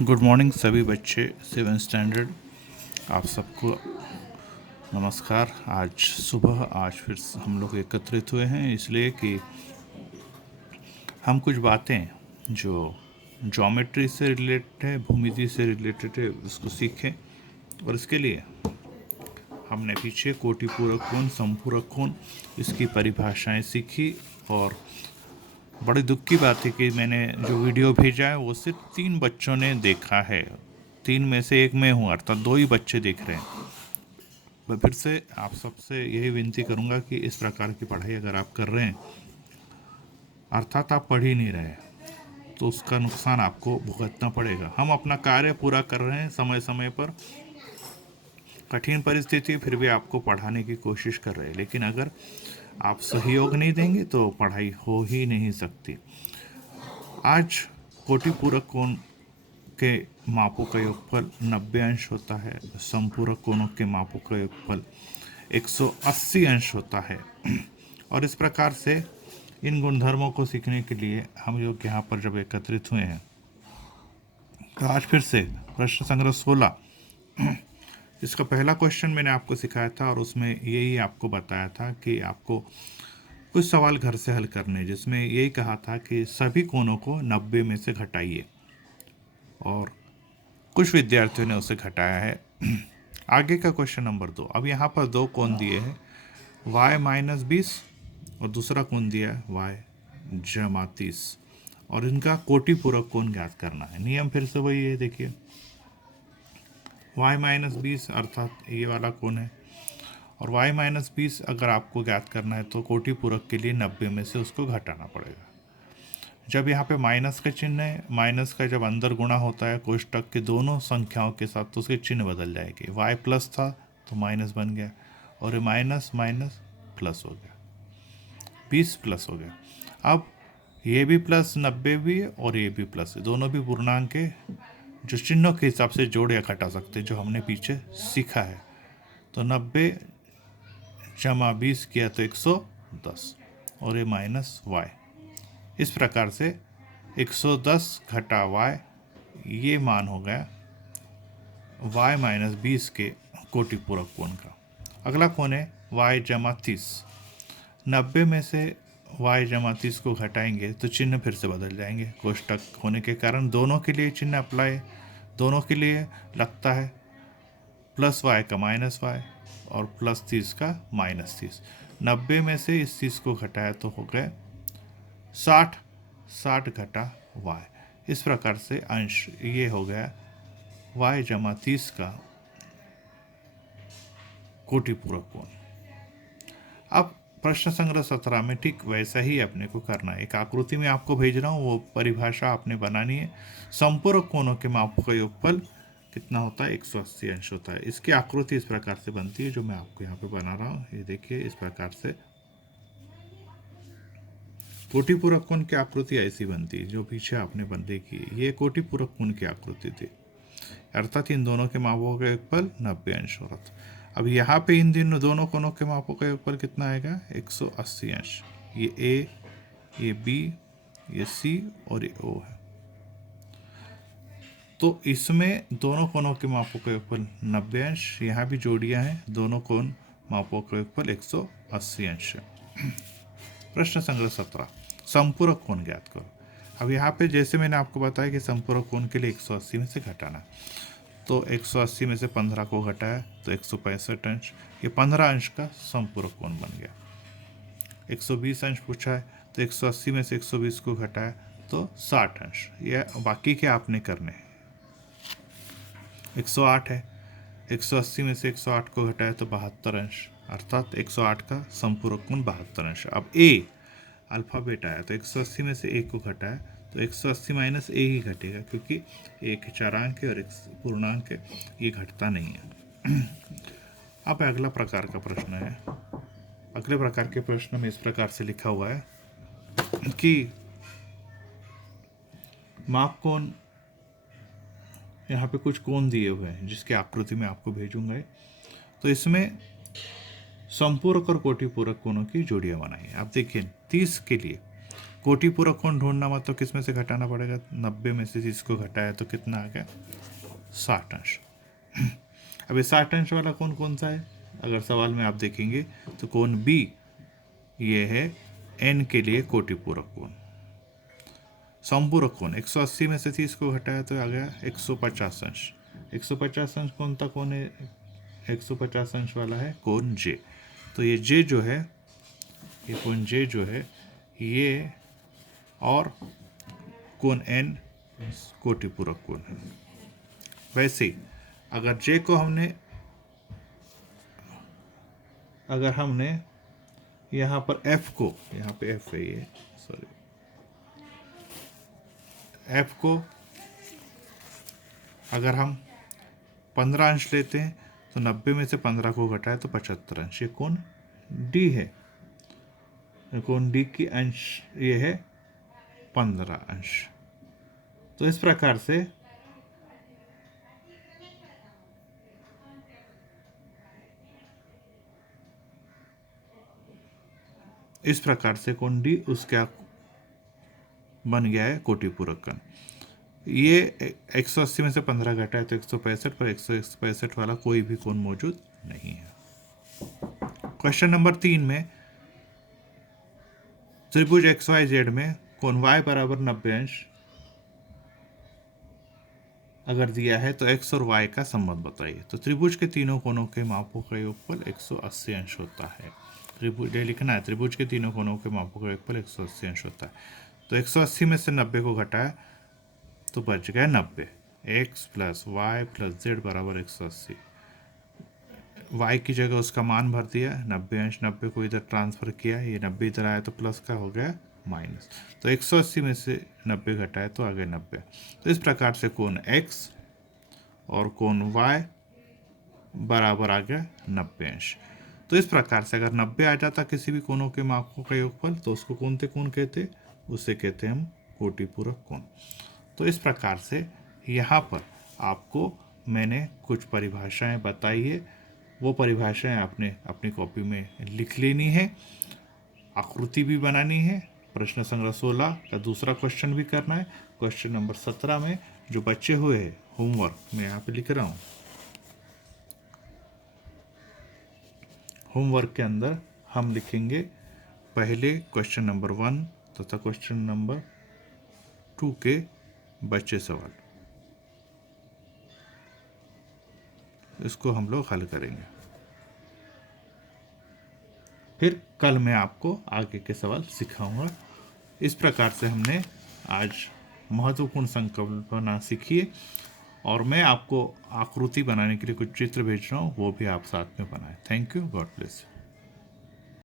Good morning सभी बच्चे 7th standard. आप सबको नमस्कार। आज फिर से हम लोग एकत्रित हुए हैं इसलिए कि हम कुछ बातें जो ज्योमेट्री से रिलेटेड है, भूमिति से रिलेटेड है, उसको सीखें। और इसके लिए हमने पीछे कोटिपूरक कोण, समपूरक कोण, इसकी परिभाषाएं सीखी। और बड़ी दुख की बात है कि मैंने जो वीडियो भेजा है वो सिर्फ 3 बच्चों ने देखा है। 3 में से एक मैं हूँ, अर्थात 2 ही बच्चे देख रहे हैं। मैं फिर से आप सबसे यही विनती करूँगा कि इस प्रकार की पढ़ाई अगर आप कर रहे हैं, अर्थात आप पढ़ ही नहीं रहे, तो उसका नुकसान आपको भुगतना पड़ेगा। हम अपना कार्य पूरा कर रहे हैं समय समय पर, कठिन परिस्थिति फिर भी आपको पढ़ाने की कोशिश कर रहे हैं, लेकिन अगर आप सहयोग नहीं देंगे तो पढ़ाई हो ही नहीं सकती। आज कोटिपूरक कोण के मापों का योगफल 90 अंश होता है, समपूरक कोणों के मापों का योगफल 180 अंश होता है। और इस प्रकार से इन गुणधर्मों को सीखने के लिए हम लोग यहाँ पर जब एकत्रित हुए हैं, तो आज फिर से प्रश्न संग्रह 16, इसका पहला क्वेश्चन मैंने आपको सिखाया था और उसमें यही आपको बताया था कि आपको कुछ सवाल घर से हल करने, जिसमें यही कहा था कि सभी कोणों को 90 में से घटाइए, और कुछ विद्यार्थियों ने उसे घटाया है। आगे का क्वेश्चन नंबर 2। अब यहाँ पर 2 कोण दिए हैं, y-20 और दूसरा कोण दिया है y-30, और इनका कोटिपूरक कोण ज्ञात करना है। नियम फिर से वही है, देखिए y-20 अर्थात ये वाला कोण है, और y-20 अगर आपको ज्ञात करना है तो कोटिपूरक के लिए 90 में से उसको घटाना पड़ेगा। जब यहाँ पे माइनस का चिन्ह है, माइनस का जब अंदर गुणा होता है कोष्टक के दोनों संख्याओं के साथ, तो उसके चिन्ह बदल जाएंगे। y प्लस था तो माइनस बन गया, और ये माइनस माइनस प्लस हो गया, 20 प्लस हो गया। अब ये भी प्लस 90 भी है और ये भी प्लस है, दोनों भी पूर्णांक के जो चिन्हों के हिसाब से जोड़ या घटा सकते हैं, जो हमने पीछे सीखा है। तो 90 जमा 20 किया तो 110, और ये माइनस y। इस प्रकार से 110 घटा y, ये मान हो गया y-20 के कोटिपूरक कोण का। अगला कोण है y-30। 90 में से y-30 को घटाएंगे तो चिन्ह फिर से बदल जाएंगे, कोष्टक होने के कारण दोनों के लिए चिन्ह अप्लाई, दोनों के लिए लगता है, प्लस y का माइनस y और प्लस 30 का माइनस 30। 90 में से इस 30 को घटाया तो हो गए 60, 60 घटा y। इस प्रकार से अंश ये हो गया y-30 का कोटिपूरक कोण। अब प्रश्न संग्रह 17 में ठीक वैसा ही अपने को करना है। एक आकृति में आपको भेज रहा हूँ, वो परिभाषा आपने बनानी है। समपूरक कोणों के मापों का योगफल कितना होता है? 180 अंश होता है। इसकी आकृति इस प्रकार से बनती है, जो मैं आपको यहाँ पे बना रहा हूँ। ये देखिए, इस प्रकार से कोटिपूरक कोण की आकृति ऐसी बनती है, जो पीछे आपने देखी है। ये कोटिपूरक कोण की आकृति थी, अर्थात इन दोनों के मापों का योगफल 90 अंश हो रहा था। अब यहाँ पे इन दोनों कोणों के मापों का योगफल कितना आएगा? 180 अंश। ये ए, ये बी, ये सी और ये ओ है। तो इसमें दोनों कोणों के मापों का योगफल 90 अंश, यहाँ भी जोड़ियाँ हैं, दोनों कोण मापों का योगफल 180 अंश है। प्रश्न संग्रह 17, समपूरक कोण ज्ञात करो। अब यहाँ पे जैसे मैंने आपको बताया कि समपूरक कोण के लिए 180 में से घटाना, तो 180 में से 15 को घटाया तो 165 अंश। ये 15 अंश का समपूरक कोण बन गया। 120 अंश पूछा है, तो 180 में से 120 को घटाया तो 60 अंश। ये बाकी के आपने करने हैं। 108 है, 180 में से 108 को घटाया तो 72 अंश, अर्थात 108 का समपूरक कोण 72 अंश। अब ए अल्फ़ाबेट आया, तो 180 में से एक को घटाया तो 180 माइनस ए ही घटेगा, क्योंकि एक चरांक है और एक पूर्णांक है, ये घटता नहीं है। अब अगला प्रकार का प्रश्न है। अगले प्रकार के प्रश्न में इस प्रकार से लिखा हुआ है कि माप कोण, यहाँ पे कुछ कोण दिए हुए हैं जिसकी आकृति में आपको भेजूंगा। तो इसमें समपूरक और कोटिपूरक कोणों की जोड़ियाँ बनाई। आप देखिए 30 के लिए कोटि पूरक कोण ढूंढना मतलब किस में से घटाना पड़ेगा, 90 में से इसको घटाया तो कितना आ गया, 60 अंश। अब ये 60 अंश वाला कोण कौन सा है, अगर सवाल में आप देखेंगे तो कोण बी, ये है n के लिए कोटि पूरक कोण। समपूरक कोण 180 में से 30 को घटाया तो आ गया 150 अंश। 150 अंश कौन सा कोण है, 150 अंश वाला है कोण जे। तो ये जे जो है, ये कोण जे जो है ये, और कोण एन कोटि पूरक कोण है। वैसे ही अगर जे को अगर हमने यहाँ पर एफ को, यहाँ पे एफ है ये, सॉरी, एफ को अगर हम 15 अंश लेते हैं तो 90 में से 15 को घटाए तो 75 अंश। ये कोण डी है, कोण डी की अंश ये है 15 अंश। तो इस प्रकार से कोण डी उसका बन गया है कोटि पूरक कोण। ये 180 में से 15 घटा है तो 165, पर 165 वाला कोई भी कोण मौजूद नहीं है। क्वेश्चन नंबर 3 में त्रिभुज XYZ में कोण y बराबर 90 अंश अगर दिया है तो x और y का संबंध बताइए। तो त्रिभुज के तीनों कोणों के मापों का योगफल 180 अंश होता है। त्रिभुज लिखना है, त्रिभुज के तीनों कोणों के मापों का योगफल 180 अंश होता है। तो 180 में से 90 को घटाया तो बच गया 90। x plus Y plus Z बराबर 180। y की जगह उसका मान भर दिया 90 अंश, 90 को इधर ट्रांसफ़र किया, ये 90 इधर आया तो प्लस का हो गया माइनस। तो 180 में से 90 घटाए तो आ गया 90। तो इस प्रकार से कोण x और कोण y बराबर आ गया 90 अंश। तो इस प्रकार से अगर 90 आ जाता किसी भी कोणों के मापों का योगफल तो उसको कौन थे कोण कहते, उसे कहते हम कोटि पूरक कोण। तो इस प्रकार से यहाँ पर आपको मैंने कुछ परिभाषाएं बताई है, वो परिभाषाएं आपने अपनी कॉपी में लिख लेनी है, आकृति भी बनानी है। प्रश्न संग्रह 16 का दूसरा क्वेश्चन भी करना है। क्वेश्चन नंबर 17 में जो बचे हुए हैं होमवर्क मैं यहाँ पे लिख रहा हूँ, होमवर्क के अंदर हम लिखेंगे पहले क्वेश्चन नंबर 1 तथा क्वेश्चन नंबर 2 के बच्चे सवाल, इसको हम लोग हल करेंगे। फिर कल मैं आपको आगे के सवाल सिखाऊंगा। इस प्रकार से हमने आज महत्वपूर्ण संकल्पना सीखी है, और मैं आपको आकृति बनाने के लिए कुछ चित्र भेज रहा हूँ, वो भी आप साथ में बनाएं। Thank you, God bless.